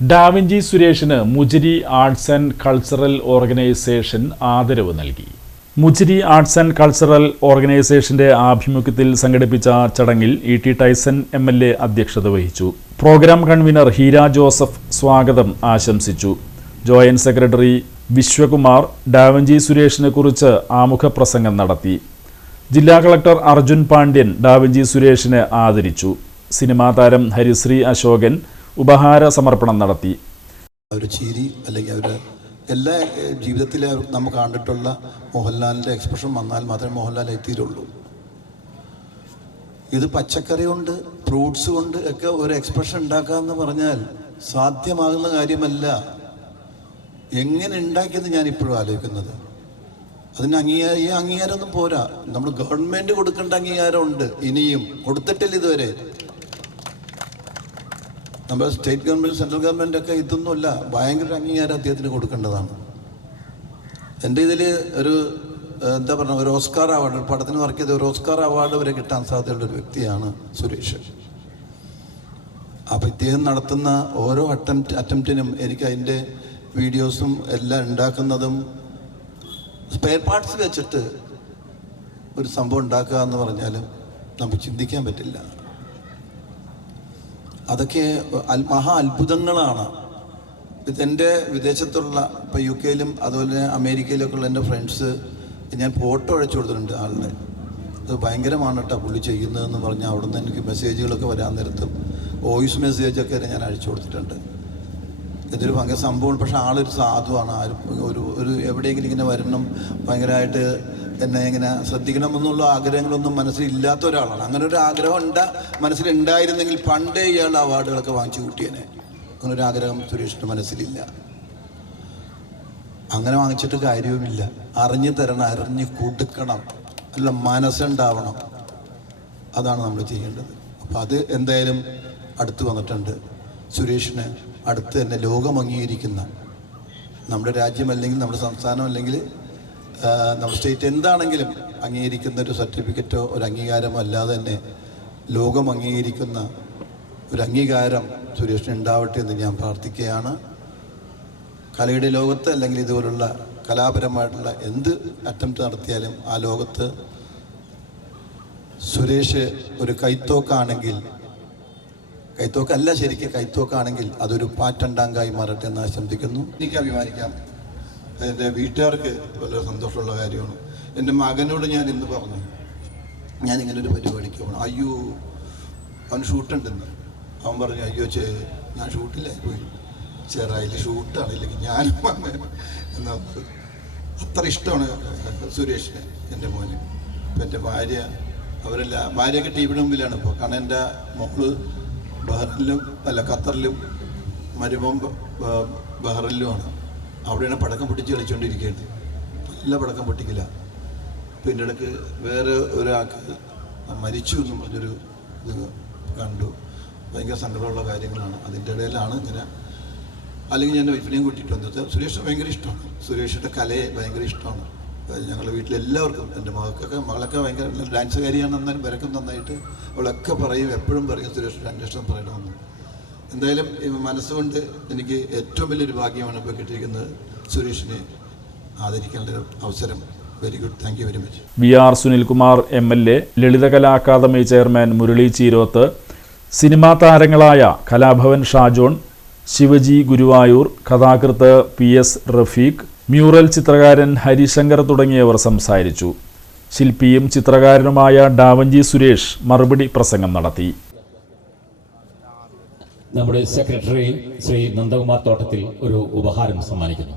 Da Vinci സുരേഷിന് Muziris arts and cultural organisation ആദരവ് നൽകി. മുജിരി ആർട്സ് ആൻഡ് കൾച്ചറൽ ഓർഗനൈസേഷന്റെ ആഭിമുഖ്യത്തിൽ സംഘടിപ്പിച്ച ചടങ്ങിൽ ഇ ടി ടൈസൺ MLA അധ്യക്ഷത വഹിച്ചു. പ്രോഗ്രാം കൺവീനർ ഹീര ജോസഫ് സ്വാഗതം ആശംസിച്ചു. ജോയിന്റ് സെക്രട്ടറി വിശ്വകുമാർ ഡാവിഞ്ചി സുരേഷിനെ കുറിച്ച് ആമുഖ പ്രസംഗം നടത്തി. ജില്ലാ കളക്ടർ അർജുൻ പാണ്ഡ്യൻ ഡാവിഞ്ചി സുരേഷിനെ ആദരിച്ചു. സിനിമാ താരം ഹരിശ്രീ അശോകൻ ഉപഹാര സമർപ്പണം നടത്തി. ഒരു ചിരി അല്ലെങ്കിൽ അവർ എല്ലാ ജീവിതത്തിൽ നമുക്ക് കണ്ടിട്ടുള്ള മോഹൻലാലിൻ്റെ എക്സ്പ്രഷൻ വന്നാൽ മാത്രമേ മോഹൻലാൽ എത്തിയിട്ടുള്ളൂ. ഇത് പച്ചക്കറി കൊണ്ട് ഫ്രൂട്ട്സ് കൊണ്ട് ഒക്കെ ഒരു എക്സ്പ്രഷൻ ഉണ്ടാക്കുക എന്ന് പറഞ്ഞാൽ സാധ്യമാകുന്ന കാര്യമല്ല. എങ്ങനെ ഉണ്ടാക്കിയെന്ന് ഞാൻ ഇപ്പോഴും ആലോചിക്കുന്നത്. അതിന് ഈ അംഗീകാരമൊന്നും പോരാ. നമ്മൾ ഗവൺമെൻറ് കൊടുക്കേണ്ട അംഗീകാരമുണ്ട്, ഇനിയും കൊടുത്തിട്ടില്ല ഇതുവരെ. നമ്മുടെ സ്റ്റേറ്റ് ഗവൺമെൻറ് സെൻട്രൽ ഗവൺമെൻറ്റൊക്കെ ഇതൊന്നുമില്ല, ഭയങ്കര അംഗീകാരം അദ്ദേഹത്തിന് കൊടുക്കേണ്ടതാണ്. എൻ്റെ ഇതിൽ ഒരു എന്താ പറയുക, ഒരു ഓസ്കാർ അവാർഡ്, പടത്തിന് വർക്ക് ചെയ്ത ഒരു ഓസ്കാർ അവാർഡ് വരെ കിട്ടാൻ സാധ്യതയുള്ളൊരു വ്യക്തിയാണ് സുരേഷ്. അപ്പോൾ ഇദ്ദേഹം നടത്തുന്ന ഓരോ അറ്റംപ്റ്റിനും എനിക്ക് അതിൻ്റെ വീഡിയോസും എല്ലാം ഉണ്ടാക്കുന്നതും സ്പെയർ പാർട്സ് വെച്ചിട്ട് ഒരു സംഭവം ഉണ്ടാക്കുക എന്ന് പറഞ്ഞാലും നമുക്ക് ചിന്തിക്കാൻ പറ്റില്ല. അതൊക്കെ മഹാ അത്ഭുതങ്ങളാണ്. ഇതെൻ്റെ വിദേശത്തുള്ള ഇപ്പോൾ UK അതുപോലെ അമേരിക്കയിലൊക്കെ ഉള്ള എൻ്റെ ഫ്രണ്ട്സ് ഞാൻ ഫോട്ടോ അയച്ചു കൊടുത്തിട്ടുണ്ട് ആളുടെ. അത് ഭയങ്കരമാണ് കേട്ടോ പുള്ളി ചെയ്യുന്നതെന്ന് പറഞ്ഞാൽ അവിടെ നിന്ന് എനിക്ക് മെസ്സേജുകളൊക്കെ വരാൻ നേരത്തും വോയിസ് മെസ്സേജൊക്കെ ഞാൻ അയച്ചു കൊടുത്തിട്ടുണ്ട്. ഇതൊരു ഭയങ്കര സംഭവമാണ്. പക്ഷേ ആളൊരു സാധുവാണ്. ആരും ഒരു എവിടെയെങ്കിലും ഇങ്ങനെ വരണം, ഭയങ്കരമായിട്ട് എന്നെ ഇങ്ങനെ ശ്രദ്ധിക്കണമെന്നുള്ള ആഗ്രഹങ്ങളൊന്നും മനസ്സിലില്ലാത്ത ഒരാളാണ്. അങ്ങനെ ഒരു ആഗ്രഹം മനസ്സിലുണ്ടായിരുന്നെങ്കിൽ പണ്ടേ ഇയാൾ അവാർഡുകളൊക്കെ വാങ്ങിച്ചു കൂട്ടിയേനെ. അങ്ങനെ ഒരു ആഗ്രഹം സുരേഷിൻ്റെ മനസ്സിലില്ല. അങ്ങനെ വാങ്ങിച്ചിട്ട് കാര്യവുമില്ല. അറിഞ്ഞു തരണം, അറിഞ്ഞ് കൊടുക്കണം, അല്ല മനസ്സുണ്ടാവണം. അതാണ് നമ്മൾ ചെയ്യേണ്ടത്. അപ്പോൾ അത് എന്തായാലും അടുത്ത് വന്നിട്ടുണ്ട്. സുരേഷിന് അടുത്ത് തന്നെ ലോകം അംഗീകരിക്കുന്ന, നമ്മുടെ രാജ്യമല്ലെങ്കിൽ നമ്മുടെ സംസ്ഥാനം അല്ലെങ്കിൽ നമ്മുടെ സ്റ്റേറ്റ് എന്താണെങ്കിലും അംഗീകരിക്കുന്ന ഒരു സർട്ടിഫിക്കറ്റോ ഒരു അംഗീകാരമോ അല്ലാതെ തന്നെ ലോകം അംഗീകരിക്കുന്ന ഒരു അംഗീകാരം സുരേഷിന് ഉണ്ടാവട്ടെ എന്ന് ഞാൻ പ്രാർത്ഥിക്കുകയാണ്. കലയുടെ ലോകത്ത് അല്ലെങ്കിൽ ഇതുപോലുള്ള കലാപരമായിട്ടുള്ള എന്ത് അറ്റംപ്റ്റ് നടത്തിയാലും ആ ലോകത്ത് സുരേഷ് ഒരു കൈത്തോക്കാണെങ്കിൽ, കൈത്തോക്കല്ല ശരിക്കും, കൈത്തോക്കാണെങ്കിൽ അതൊരു പാറ്റണ്ടാങ്കായി മാറട്ടെ എന്ന് ആശംസിക്കുന്നു. എനിക്ക് അഭിമാനിക്കാം. എൻ്റെ വീട്ടുകാർക്ക് വളരെ സന്തോഷമുള്ള കാര്യമാണ്. എൻ്റെ മകനോട് ഞാൻ ഇന്ന് പറഞ്ഞു, ഞാനിങ്ങനെ ഒരു പരിപാടിക്ക് പോകണം. അയ്യോ അവൻ ഷൂട്ടുണ്ടെന്ന്. അവൻ പറഞ്ഞു, അയ്യോ ഞാൻ ഷൂട്ടിലായി പോയി, ചെറായിൽ ഷൂട്ടാണ്, ഇല്ലെങ്കിൽ ഞാനും എന്നാ. അത്ര ഇഷ്ടമാണ് സുരേഷിന്, എൻ്റെ മോന്. ഇപ്പം എൻ്റെ ഭാര്യ, ഭാര്യയൊക്കെ ടിവിയുടെ മുമ്പിലാണ് ഇപ്പോൾ. കാരണം എൻ്റെ മോള് ഖത്തറിലും മരുമോൻ ബഹ്റിനിലുമാണ്. അവിടെയാണ് പടക്കം പൊട്ടിച്ച് കളിച്ചുകൊണ്ടിരിക്കുകയാണ്. നല്ല പടക്കം പൊട്ടിക്കില്ല. പിന്നെ ഇടയ്ക്ക് വേറെ ഒരാൾക്ക് മരിച്ചു എന്ന് പറഞ്ഞൊരു ഇത് കണ്ടു. ഭയങ്കര സങ്കടമുള്ള കാര്യങ്ങളാണ്. അതിൻ്റെ ഇടയിലാണ് ഇങ്ങനെ. അല്ലെങ്കിൽ ഞാൻ വൈഫിനെയും കൂട്ടിയിട്ട് വന്നത്. സുരേഷിന് ഭയങ്കര ഇഷ്ടമാണ്. സുരേഷിൻ്റെ കലയെ ഭയങ്കര ഇഷ്ടമാണ്. ഞങ്ങളുടെ വീട്ടിലെല്ലാവർക്കും, എൻ്റെ മകളൊക്കെ ഭയങ്കര ഡാൻസുകാരിയാണെന്നാലും വരക്കും നന്നായിട്ട്. അവളൊക്കെ പറയും, എപ്പോഴും പറയും സുരേഷിൻ്റെ അന്വേഷണം പറയണമെന്ന്. എന്തായാലും മനസ്സുകൊണ്ട് എനിക്ക് ഏറ്റവും വലിയൊരു ഭാഗ്യമാണ് ഇപ്പോൾ കിട്ടിയിരിക്കുന്നത്. സുരേഷിനെ ആദരിക്കാനുള്ള അവസരം. Very good. Thank you very much. VR Sunilkumar MLA, Lalithakala academy chairman Murali Cheeroth, സിനിമാ താരങ്ങളായ കലാഭവൻ ഷാജോൺ, ശിവജി ഗുരുവായൂർ, കഥാകൃത്ത് PS റഫീഖ്, മ്യൂറൽ ചിത്രകാരൻ ഹരിശങ്കർ തുടങ്ങിയവർ സംസാരിച്ചു. ശില്പിയും ചിത്രകാരനുമായ ഡാവഞ്ചി സുരേഷ് മറുപടി പ്രസംഗം നടത്തി. നമ്മുടെ സെക്രട്ടറി ശ്രീ നന്ദകുമാർ തോട്ടത്തിൽ ഒരു ഉപഹാരം സമ്മാനിക്കുന്നു.